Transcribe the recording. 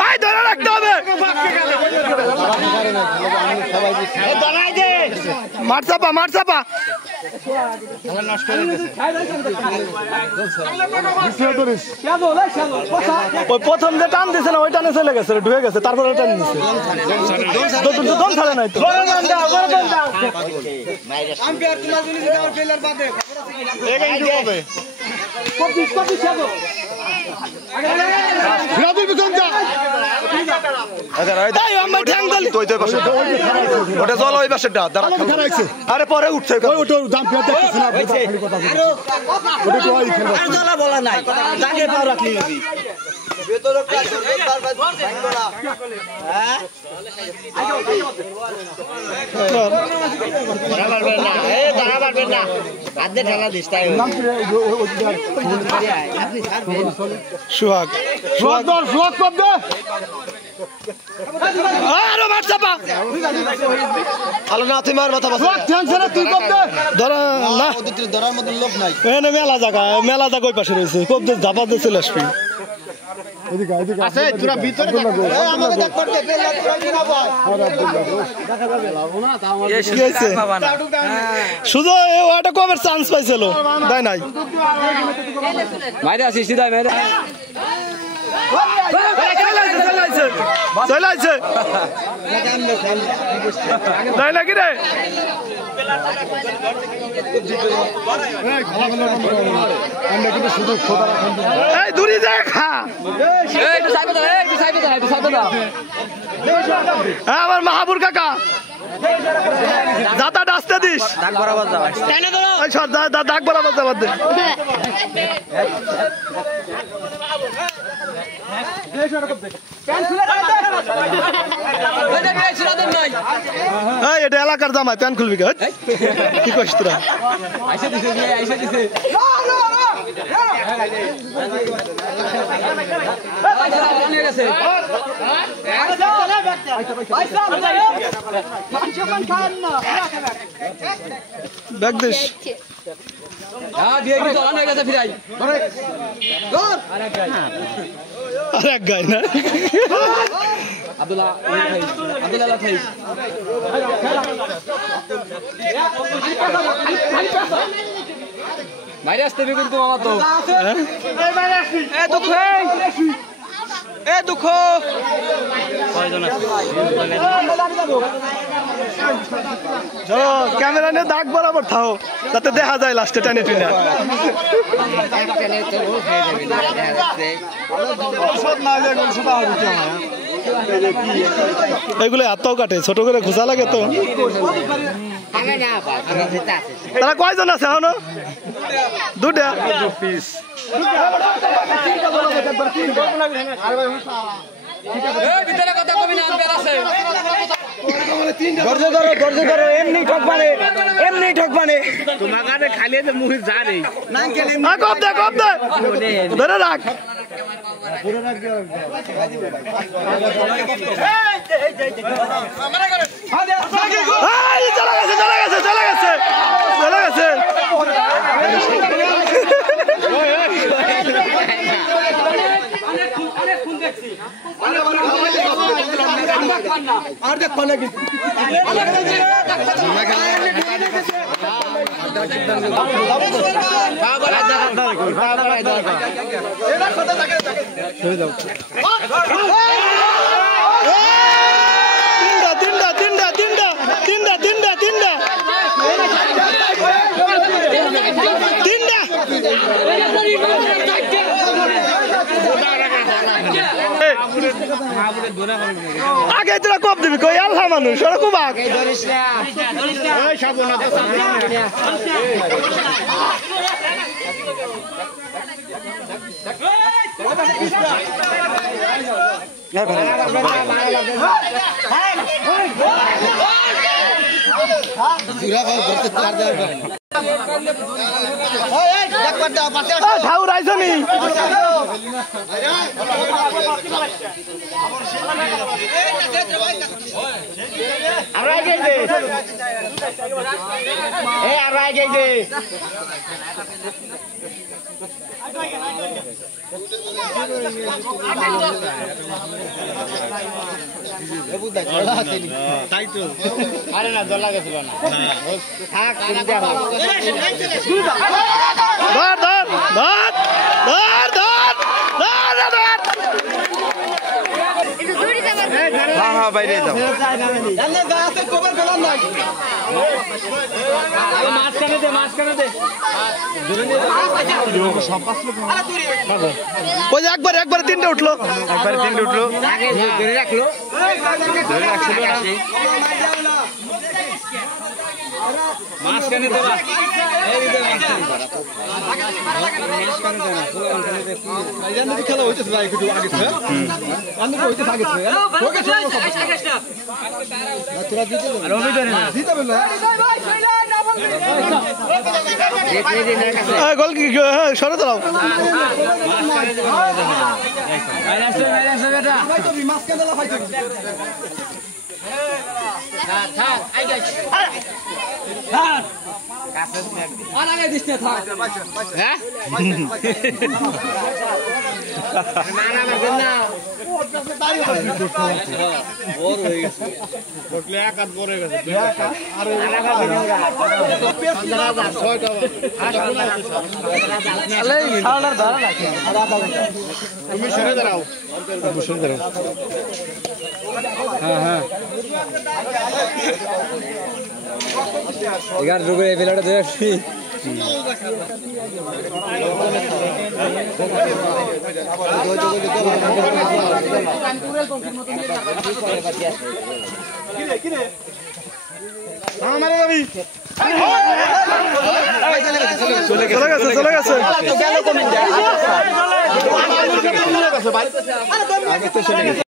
ভাই ধরে রাখতে হবে মার চাপা মার চাপা প্রথম যে টান দিছে না ওই টানে চলে গেছে ঢুকে গেছে তারপরে টান দিছে দম ছাড়ে নাই তো আরে পরে উঠছে বলা নাই রাখলি সুহাগ মেলা জায়গা ওই পাশে রয়েছে কবজে ধাপা দিয়ে চলে আসবি শুধু ওটা কবে চান্স পাইছিল তাই নাই নাকি রে দূরে দেখা আমার মাহাবুর কাকা দাঁতা আসতে দিস দাগ বরাবর যাবার দে এটা এলাকার জামাই প্যান খুলবি কি কইস তোরা ব্যাগ দিস আরেক গাই না বাইরে আসতে হবে কিন্তু মামা তো দুঃখ ক্যামেরা নিয়ে দাগ বরাবর থাও যাতে দেখা যায় লাস্টে টানে টুনে এগুলো এতও কাটে ছোট করে খোঁজা লাগে তো তারা কয়জন আছে এখনো দুটা পিস এমনি ঠকবানে তোমার কাছে খালি মুখ যা রে ধরে রাখ চলে গেছে আর দেখ পালে কি আগে তোরা কপ দিবি কই আল্লাহ মানুষ ওরা খুব আগে ঠাউর আইসনি আমরা তাই তো আরে না জল লাগেছিল না থাক ধর ধর ধর ধর ধর ধর ধর হ্যাঁ হ্যাঁ বাইরে যাও মাঝখানে দে ওই যে একবারে তিনটে উঠলো একবারে তিনটে উঠলো ধরে রাখলো ধরে রাখছিল না মাঝখানে দেবা এই দে মাঝখানে খেলা হইতেছে ভাই একটু আগে আমি তো হইতে আগে তোরা দিতে আর অভিযোগ না দিতে না দেখে গোল কি সরে দাও বাইরে আসলে বেটা থাক আই গাইস থাক আর আগে দিস না থাক হ্যাঁ না বড় হয়ে গেছে বটলে এক হাত বড় হয়ে গেছে আর তুমি সরে দাঁড়াও হ্যাঁ 11 যুগের এই বেলাটা দেখছি চলে গেছে